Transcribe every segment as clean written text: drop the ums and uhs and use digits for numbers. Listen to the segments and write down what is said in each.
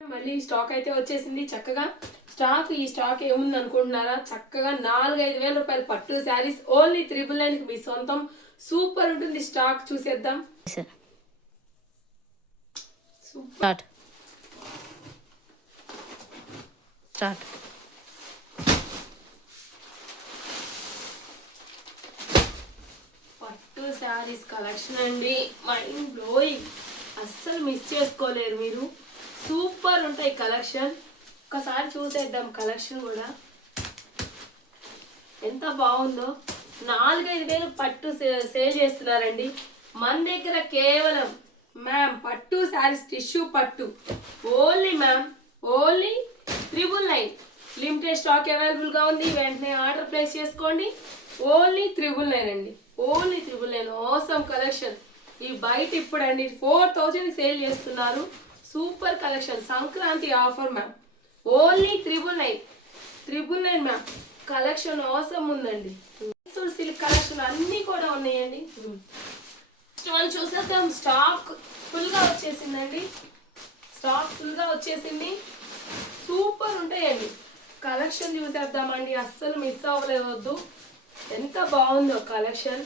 మళ్ళీ స్టాక్ అయితే వచ్చేసింది చక్కగా. ఈ స్టాక్ ఏముంది అనుకుంటున్నారా, చక్కగా 4-5 వేల రూపాయలు పట్టు శారీస్ ఓన్లీ 999 మీ సొంతం. సూపర్ ఉంటుంది స్టాక్, చూసేద్దాం. స్టార్ట్ స్టార్ట్ పట్టు శారీస్ కలెక్షన్ అండి, మైండ్ బ్లోయింగ్, అస్సలు మిస్ చేసుకోలేరు మీరు. సూపర్ ఉంటాయి కలెక్షన్. ఒకసారి చూసేద్దాం కలెక్షన్ కూడా ఎంత బాగుందో. 4-5 వేలు పట్టు సేల్ చేస్తున్నారండి మన దగ్గర. కేవలం మ్యామ్ పట్టు శారీస్, టిష్యూ పట్టు only ma'am, only 999. Limited stock అవైలబుల్గా ఉంది, వెంటనే ఆర్డర్ ప్లేస్ చేసుకోండి. ఓన్లీ 999 అండి, ఓన్లీ 999. అవసరం కలెక్షన్. ఈ బయట ఇప్పుడు అండి 4000 సేల్ చేస్తున్నారు. Super collection, Sankranti offer ma'am. Only 999 ma'am. Collection అవసరం ఉందండి. సిల్క్ కలెక్షన్ అన్నీ కూడా ఉన్నాయండి. మనం చూసేద్దాం. స్టాక్ ఫుల్గా వచ్చేసిందండి, స్టాక్ ఫుల్గా వచ్చేసింది. సూపర్ ఉంటాయండి కలెక్షన్. చూసేద్దామండి, అస్సలు మిస్ అవ్వలేవద్దు. ఎంత బాగుందో కలెక్షన్,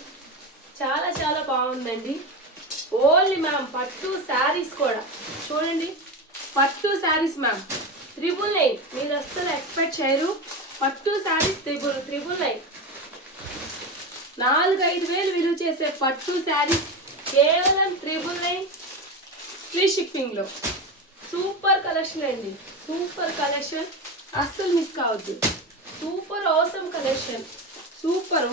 చాలా చాలా బాగుందండి. ఓన్లీ మ్యామ్ పట్టు శారీస్ కూడా చూడండి. పట్టు శారీస్ మ్యామ్ 999. మీరు అస్సలు ఎక్స్పెక్ట్ చేయరు. పట్టు శారీస్ 999. 4-5 వేలు విలువ చేసే పట్టు శారీస్ కేవలం 999 ఫ్రీ షిప్పింగ్లో. సూపర్ కలెక్షన్ అండి, సూపర్ కలెక్షన్, అస్సలు మిస్ కావద్దు. సూపర్ అవసరం కలెక్షన్, సూపర్.